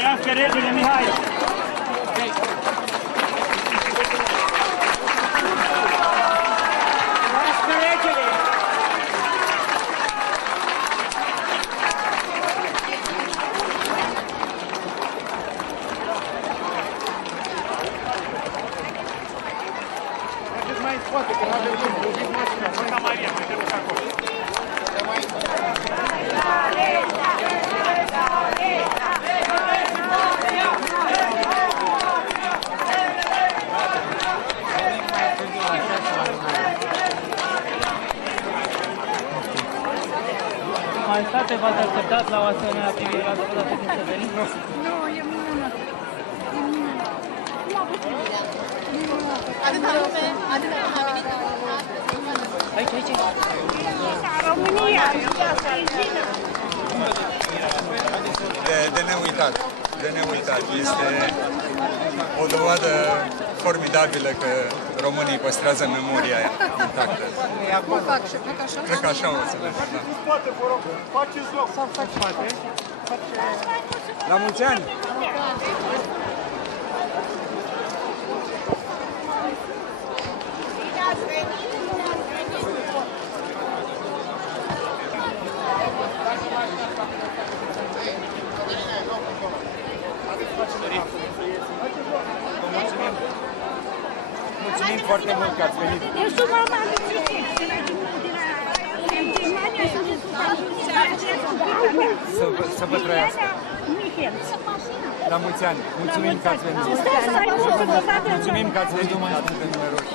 Trăiască regele Mihai! Trăiască regele! Mergeți mai în spate, că nu avem timp. Loviți mașina. Ca Maria, pe acolo. Maestate, v-ați așteptat la o asemenea primire la Sfânta Sfânta Severin? Nu, e minunat. E minunat. Atâta lume a venit Aici, aici. România! De neuitat, de neuitat. Este o dovadă formidabilă că românii păstrează memoria aia intactă. Fac așa? Cred că așa o să mergem, da. Spate, vă rog. Faceți loc. Sau faci spate. La mulți ani! Mulțumim foarte mult că ați venit. Eu sunt mama lui Ciucic, din Germania și din Să vă trăiască. Michel. La mulți ani. Mulțumim că ați venit. Mulțumim că ați venit atât de numeroși.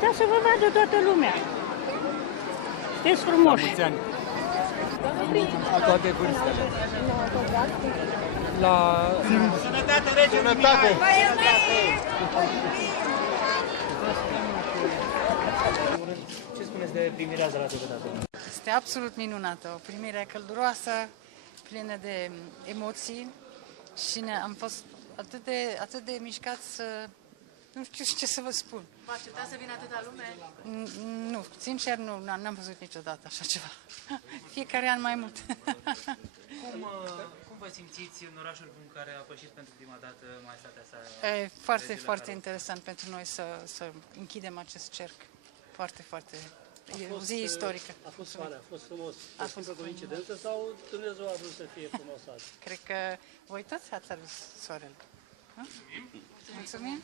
Da, să vă vadă toată lumea. Sunteți La frumoși. mulți ani. La toate vârstele. La... Sănătate, regele Sănătate! Ce spuneți de primirea de la deputatul? Este absolut minunată, o primire călduroasă, plină de emoții și am fost atât de mișcați să nu știu ce să vă spun. Vă așteptați să vină atâta lume? Nu, sincer nu, n-am văzut niciodată așa ceva. Fiecare an mai mult. Cum vă simțiți în orașul în care a pășit pentru prima dată maestatea sa? E foarte, foarte interesant pentru noi să închidem acest cerc. Foarte, foarte. E o zi istorică. A fost soare, a fost frumos. A fost o coincidență sau Dumnezeu a vrut să fie frumos azi? Cred că voi toți ați adus soarele. Mulțumim! Mulțumim!